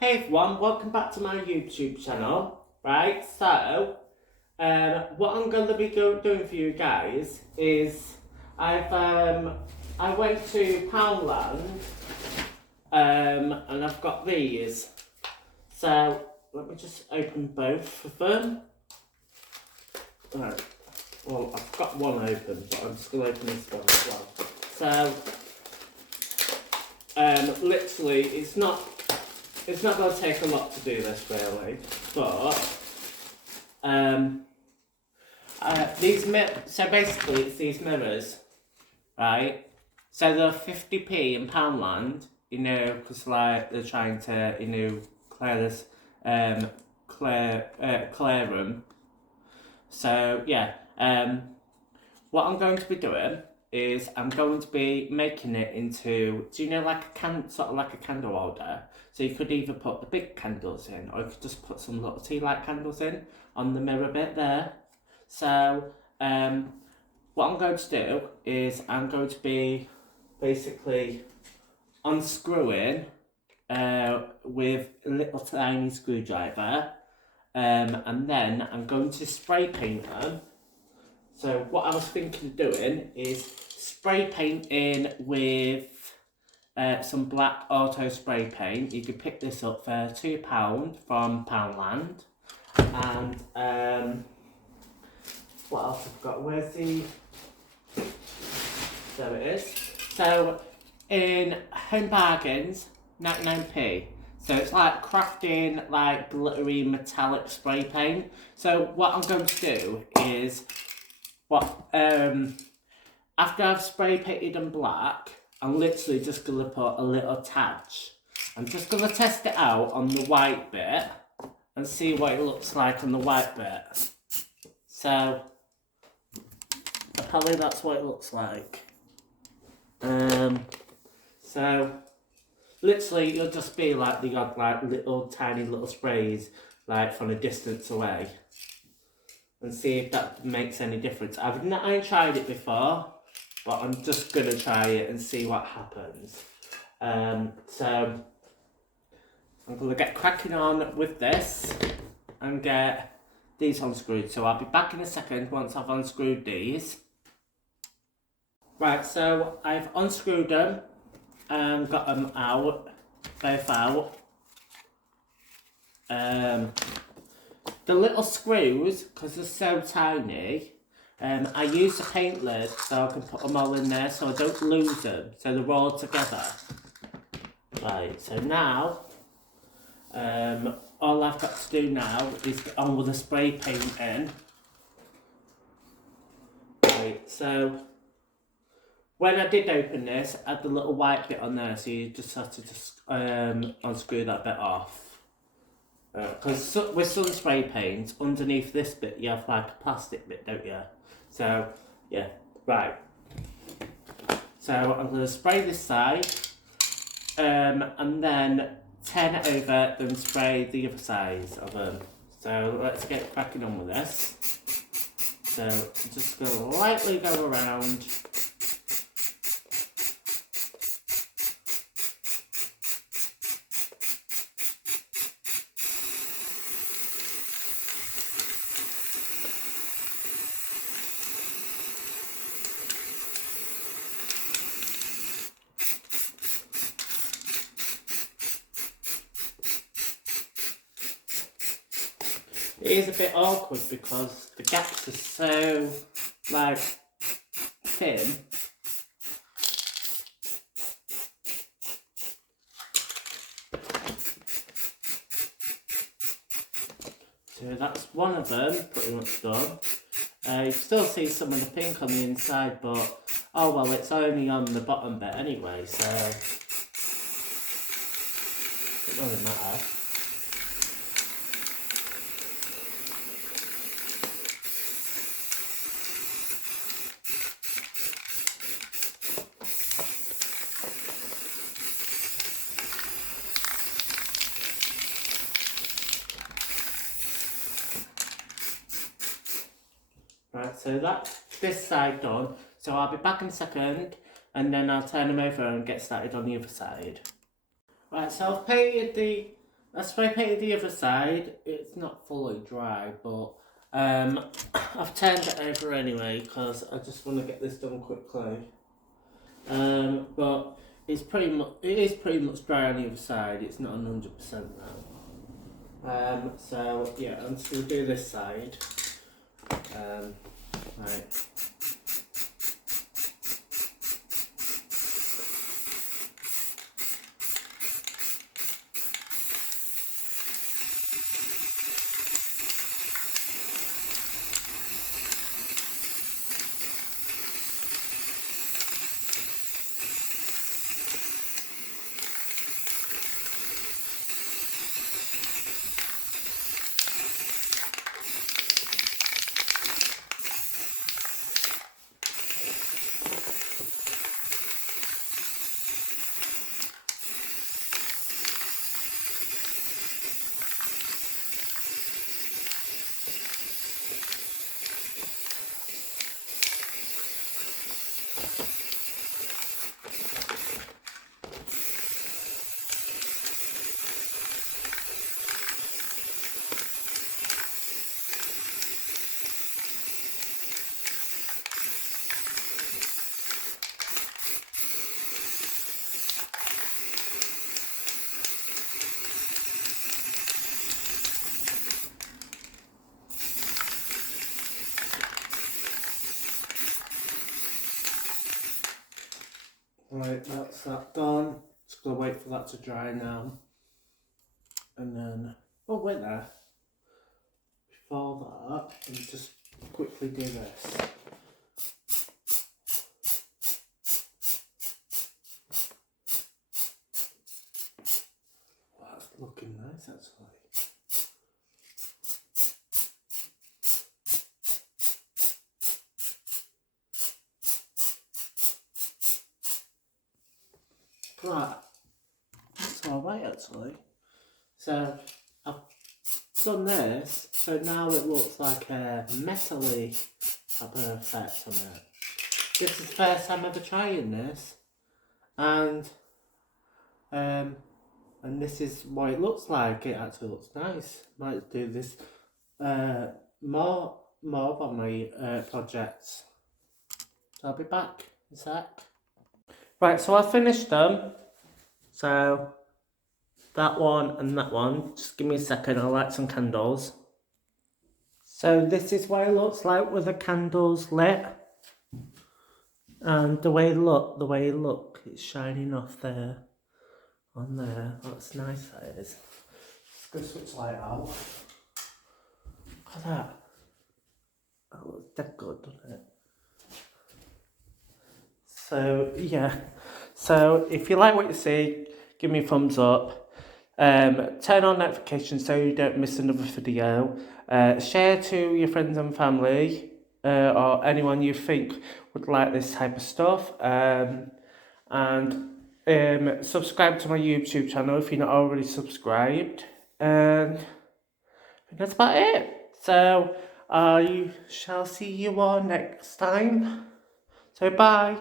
Hey everyone, welcome back to my YouTube channel. Right, so what I'm going to be doing for you guys is I went to Poundland and I've got these. So let me just open both of them. Right. Well, I've got one open, but I'm just going to open this one as well. So literally, it's not going to take a lot to do this really, but so basically it's these mirrors, right? So they're 50p in Poundland, because like they're trying to, clear this, clear them. So yeah, what I'm going to be doing is I'm going to be making it into, like sort of like a candle holder. So you could either put the big candles in, or you could just put some little tea light candles in on the mirror bit there. So what I'm going to do is I'm going to be basically unscrewing with a little tiny screwdriver, and then I'm going to spray paint them. So what I was thinking of doing is spray painting with some black auto spray paint. You can pick this up for £2 from Poundland. And what else I've got? Where's the... There it is. So in Home Bargains, 99p. So it's like crafting like glittery metallic spray paint. So what I'm going to do is after I've spray painted them black, I'm literally just going to put a little touch. I'm just going to test it out on the white bit and see what it looks like on the white bit. So apparently that's what it looks like. So literally you'll just be like the odd like little tiny little sprays like from a distance away, and see if that makes any difference. I ain't tried it before, but I'm just gonna try it and see what happens. So I'm gonna get cracking on with this and get these unscrewed. So I'll be back in a second once I've unscrewed these. Right, so I've unscrewed them and got them out, both out. The little screws, because they're so tiny, I use the paint lid so I can put them all in there so I don't lose them, so they're all together. Right, so now, all I've got to do now is get on with the spray painting. Right, so when I did open this, I had the little white bit on there, so you just have to just unscrew that bit off. Because with some spray paint, underneath this bit you have like a plastic bit, don't you? So, yeah, right. So I'm going to spray this side, and then turn it over, then spray the other side of them. So let's get cracking on with this. So I'm just going to lightly go around. It is a bit awkward because the gaps are so, like, thin. So that's one of them, pretty much done. You can still see some of the pink on the inside, but, oh well, it's only on the bottom bit anyway, so it doesn't matter. Right, so that's this side done. So I'll be back in a second, and then I'll turn them over and get started on the other side. Right, so I've painted the I spray painted the other side. It's not fully dry, but I've turned it over anyway because I just want to get this done quickly. But it is pretty much dry on the other side. It's not 100% now. So yeah, I'm just gonna do this side. Right. Right, that's that done. Just gonna wait for that to dry now. And then, oh wait there. Before that, let me just quickly do this. Wow, that's looking nice actually. Right, that's alright actually. So I've done this, so now it looks like a metally type of effect on it. This is the first time ever trying this, and this is what it looks like. It actually looks nice. Might do this more on my projects. So I'll be back in a sec. Right, so I finished them. So that one and that one. Just give me a second, I'll light some candles. So this is what it looks like with the candles lit. And the way it look, it's shining off there. On there. That's nice, that is. Just gonna switch light out. Look at that. That looks dead good, doesn't it? So yeah. So if you like what you see, give me a thumbs up. Turn on notifications so you don't miss another video. Share to your friends and family or anyone you think would like this type of stuff. And subscribe to my YouTube channel if you're not already subscribed. And that's about it. So I shall see you all next time. So bye.